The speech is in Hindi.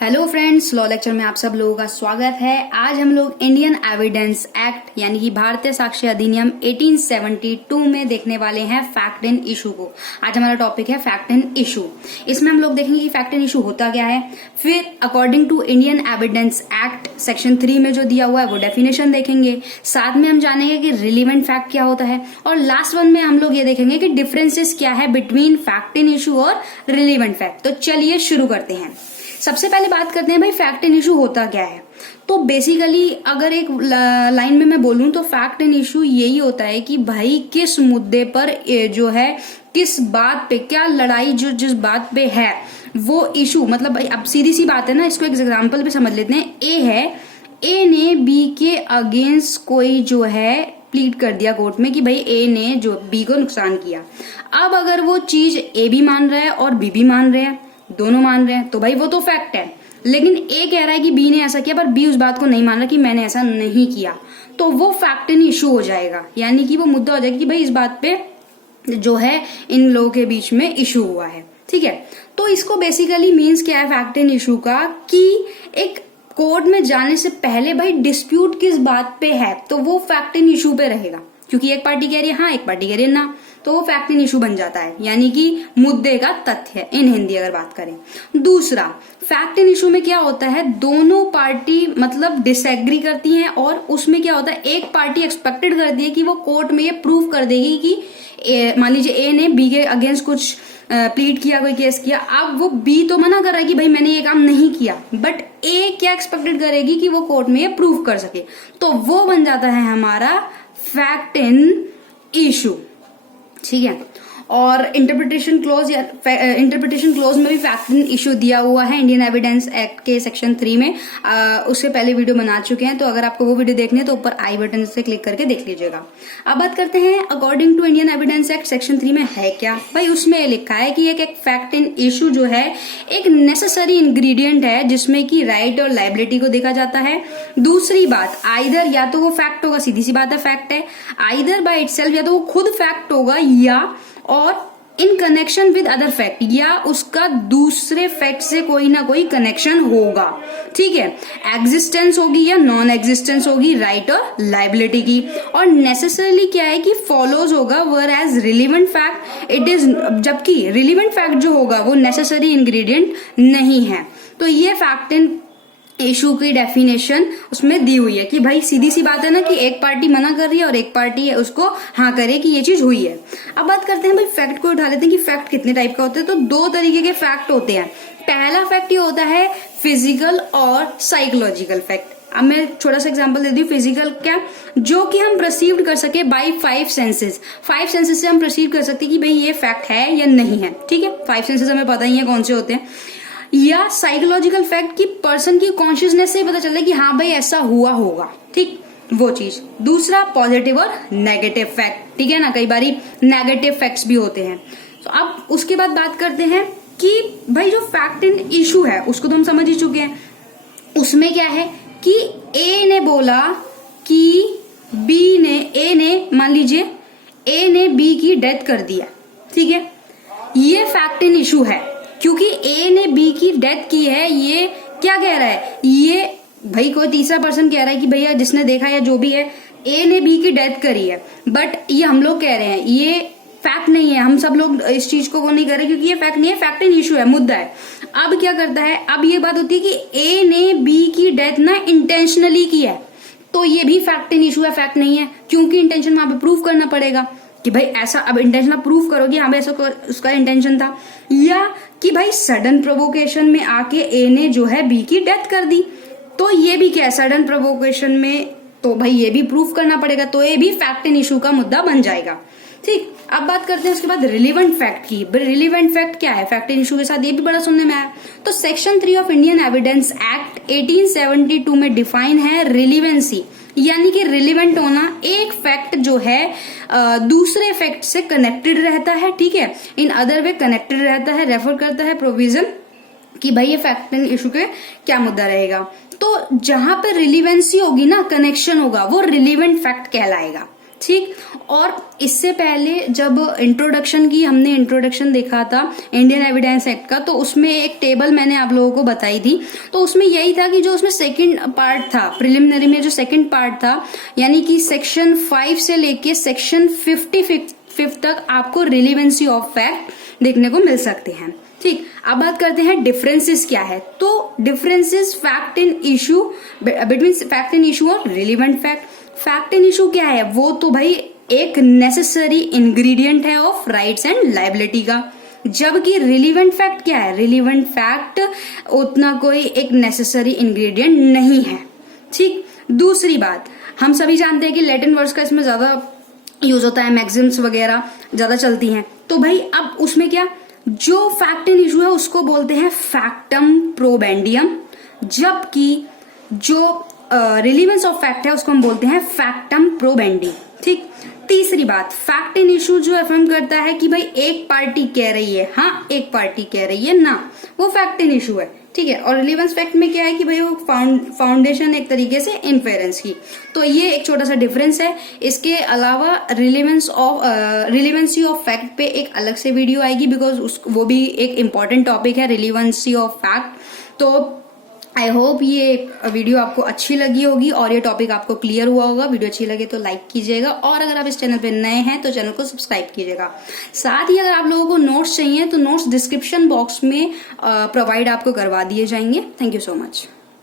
हेलो फ्रेंड्स, लॉ लेक्चर में आप सब लोगों का स्वागत है। आज हम लोग इंडियन एविडेंस एक्ट यानी कि भारतीय साक्ष्य अधिनियम 1872 में देखने वाले हैं फैक्ट एंड इशू को। आज हमारा टॉपिक है फैक्ट एंड इशू। इसमें हम लोग देखेंगे कि फैक्ट एंड इशू होता क्या है, फिर according to Indian evidence act section 3 में जो दिया हुआ है वो डेफिनेशन देखेंगे, साथ में हम जानेंगे कि रिलीवेंट फैक्ट क्या होता है, और लास्ट वन में हम लोग ये देखेंगे कि डिफरेंसेस क्या है बिटवीन फैक्ट एंड इशू और रिलीवेंट फैक्ट। तो चलिए शुरू करते हैं। सबसे पहले बात करते हैं भाई फैक्ट एंड इशू होता क्या है। तो बेसिकली अगर एक लाइन में मैं बोलूं तो फैक्ट एंड इशू यही होता है कि भाई किस मुद्दे पर जो है, किस बात पे, क्या लड़ाई जो जिस बात पे है वो इशू, मतलब भाई अब सीधी सी बात है ना, इसको एक एग्जांपल पे समझ लेते हैं। ए है, ए ने बी के अगेंस्ट कोई जो है प्लीड कर दिया कोर्ट में कि भाई ए ने जो बी को नुकसान किया। अब अगर वो चीज ए भी मान रहा है और बी भी मान रहे हैं, दोनों मान रहे हैं, तो भाई वो तो फैक्ट है। लेकिन ए कह रहा है कि बी ने ऐसा किया पर बी उस बात को नहीं मान रहा कि मैंने ऐसा नहीं किया, तो वो फैक्ट एंड इशू हो जाएगा। यानी कि वो मुद्दा हो जाएगा कि भाई इस बात पे जो है इन लोगों के बीच में इशू हुआ है। ठीक है, तो इसको बेसिकली मीन्स क्या है फैक्ट एंड इशू का, कि एक कोर्ट में जाने से पहले भाई डिस्प्यूट किस बात पे है तो वो फैक्ट एंड इशू पे रहेगा, क्योंकि एक पार्टी कह रही है हाँ, एक पार्टी कह रही है ना, तो वो फैक्ट एंड इशू बन जाता है, यानी कि मुद्दे का तथ्य इन हिंदी अगर बात करें। दूसरा, फैक्ट एंड इशू में क्या होता है, दोनों पार्टी मतलब डिसएग्री करती हैं, और उसमें क्या होता है, एक पार्टी एक्सपेक्टेड करती है कि वो कोर्ट में ये प्रूव कर देगी कि मान लीजिए ए ने बी के अगेंस्ट कुछ प्लीड किया, कोई केस किया। अब वो बी तो मना कर रहा है कि भाई मैंने ये काम नहीं किया, बट ए क्या एक्सपेक्टेड करेगी कि वो कोर्ट में ये प्रूव कर सके, तो वो बन जाता है हमारा फैक्ट एंड इशू। ठीक है, और इंटरप्रिटेशन क्लोज में भी फैक्ट एंड इशू दिया हुआ है इंडियन एविडेंस एक्ट के सेक्शन 3 में। उससे पहले वीडियो बना चुके हैं, तो अगर आपको वो वीडियो देखनी है तो ऊपर आई बटन से क्लिक करके देख लीजिएगा। अब बात करते हैं according to Indian evidence act section 3 में है क्या। भाई उसमें लिखा है कि एक फैक्ट एंड इशू जो है एक नेसेसरी इंग्रेडिएंट है जिसमें कि राइट और लायबिलिटी को देखा जाता है। दूसरी बात, आइदर या तो वो फैक्ट होगा, सीधी सी बात है फैक्ट है, आइदर बाय इटसेल्फ या तो वो खुद फैक्ट होगा, या और in connection with other fact, या उसका दूसरे फैक्ट से कोई ना कोई कनेक्शन होगा। ठीक है, एग्जिस्टेंस होगी या नॉन एग्जिस्टेंस होगी राइट और लायबिलिटी की, और नेसेसरली क्या है कि फॉलोज होगा, whether as relevant fact it is, जबकि रिलीवेंट फैक्ट जो होगा वो नेसेसरी इंग्रेडिएंट नहीं है। तो ये फैक्ट एंड इशू की डेफिनेशन उसमें दी हुई है कि भाई सीधी सी बात है ना कि एक पार्टी मना कर रही है और एक पार्टी है उसको हाँ करे कि ये चीज हुई है। अब बात करते हैं भाई फैक्ट को उठा लेते हैं कि फैक्ट कितने टाइप का होता है। तो दो तरीके के फैक्ट होते हैं। पहला फैक्ट ये होता है फिजिकल और साइकोलॉजिकल फैक्ट। अब मैं छोटा सा एग्जांपल दे दी। फिजिकल क्या, जो कि हम परसीव कर सके बाय 5 सेंसेस। 5 सेंसेस से हम परसीव कर सकते हैं कि भाई ये फैक्ट है या नहीं है। ठीक है, 5 सेंसेस हमें पता ही है कौन से होते हैं। या साइकोलॉजिकल फैक्ट की पर्सन की कॉन्शियसनेस से ही पता चलता है कि हाँ भाई ऐसा हुआ होगा, ठीक वो चीज। दूसरा पॉजिटिव और नेगेटिव फैक्ट, ठीक है ना, कई बारी नेगेटिव फैक्ट्स भी होते हैं। तो अब उसके बाद बात करते हैं कि भाई जो फैक्ट एंड इशू है उसको तो हम समझ ही चुके हैं। उसमें क्या है कि ए ने बोला कि ए ने मान लीजिए ए ने बी की डेथ कर दिया, ठीक है, ये फैक्ट एंड इशू है क्योंकि ए ने बी की डेथ की है। ये क्या कह रहा है, ये भाई कोई तीसरा पर्सन कह रहा है कि भैया जिसने देखा या जो भी है ए ने बी की डेथ करी है, बट ये हम लोग कह रहे हैं ये फैक्ट नहीं है। हम सब लोग इस चीज को वो नहीं कर रहे क्योंकि ये फैक्ट नहीं है, फैक्ट एंड इशू है, मुद्दा है। अब क्या करता है, अब ये बात होती है कि ए ने बी की डेथ ना इंटेंशनली की है, तो ये भी फैक्ट एंड इशू है, फैक्ट नहीं है, क्योंकि इंटेंशन वहां पे प्रूव करना पड़ेगा कि भाई ऐसा। अब इंटेंशन आप प्रूव करोगे हाँ भाई ऐसा उसका इंटेंशन था, या कि भाई सडन प्रोवोकेशन में आके ए ने जो है बी की डेथ कर दी, तो ये भी क्या है सडन प्रोवोकेशन में, तो भाई ये भी प्रूव करना पड़ेगा, तो ये भी फैक्ट एंड इशू का मुद्दा बन जाएगा। ठीक, अब बात करते हैं उसके बाद रिलीवेंट फैक्ट की। रिलीवेंट फैक्ट क्या है, फैक्ट एंड इशू के साथ ये भी बड़ा सुनने में आया। तो section 3 of Indian evidence act 1872 में डिफाइन है रिलीवेंसी, यानी कि रिलीवेंट होना, एक फैक्ट जो है दूसरे फैक्ट से कनेक्टेड रहता है, ठीक है, इन अदर वे कनेक्टेड रहता है, रेफर करता है प्रोविजन कि भाई ये फैक्ट एंड इशू के क्या मुद्दा रहेगा। तो जहां पर रिलीवेंसी होगी ना, कनेक्शन होगा, वो रिलीवेंट फैक्ट कहलाएगा। ठीक। और इससे पहले जब हमने इंट्रोडक्शन देखा था इंडियन एविडेंस एक्ट का, तो उसमें एक टेबल मैंने आप लोगों को बताई थी। तो उसमें यही था कि जो उसमें सेकंड पार्ट था, प्रिलिमिनरी में जो सेकंड पार्ट था, यानी कि सेक्शन 5 से लेके सेक्शन 55 तक आपको रिलेवेंसी ऑफ फैक्ट देखने को मिल सकते हैं। ठीक, अब बात करते हैं डिफरेंसेस क्या है। तो differences fact in issue between fact in issue और relevant fact. Fact in issue क्या है, वो तो भाई एक नेसेसरी इंग्रेडिएंट है ऑफ राइट्स एंड लायबिलिटी का, जबकि रिलेवेंट फैक्ट क्या है, रिलेवेंट फैक्ट उतना कोई एक नेसेसरी इंग्रेडिएंट नहीं है। ठीक, दूसरी बात, हम सभी जानते हैं कि लैटिन वर्ड्स का इसमें ज्यादा यूज होता है, मैक्सिम्स वगैरह ज्यादा चलती हैं। तो भाई अब उसमें क्या, जो फैक्ट इन इशू है उसको बोलते हैं फैक्टम प्रोबेंडियम, जबकि जो रिलेवेंस ऑफ फैक्ट है उसको हम बोलते हैं फैक्टम प्रोबेंडी। ठीक, तीसरी बात, फैक्ट इन इशू जो अफर्म करता है कि भाई एक पार्टी कह रही है, हाँ एक पार्टी कह रही है ना, वो फैक्ट इन इशू है। ठीक है, और रिलेवेंस फैक्ट में क्या है कि भाई वो फाउंडेशन एक तरीके से इन्फेरेंस की। तो ये एक छोटा सा डिफरेंस है। इसके अलावा रिलेवेंसी ऑफ फैक्ट पे एक अलग से वीडियो आएगी, बिकॉज वो भी एक इंपॉर्टेंट टॉपिक है, रिलेवेंसी ऑफ फैक्ट। तो आई होप ये वीडियो आपको अच्छी लगी होगी और ये टॉपिक आपको क्लियर हुआ होगा। वीडियो अच्छी लगे तो लाइक कीजिएगा, और अगर आप इस चैनल पे नए हैं तो चैनल को सब्सक्राइब कीजिएगा। साथ ही अगर आप लोगों को नोट्स चाहिए तो नोट्स डिस्क्रिप्शन बॉक्स में प्रोवाइड आपको करवा दिए जाएंगे। Thank you so much.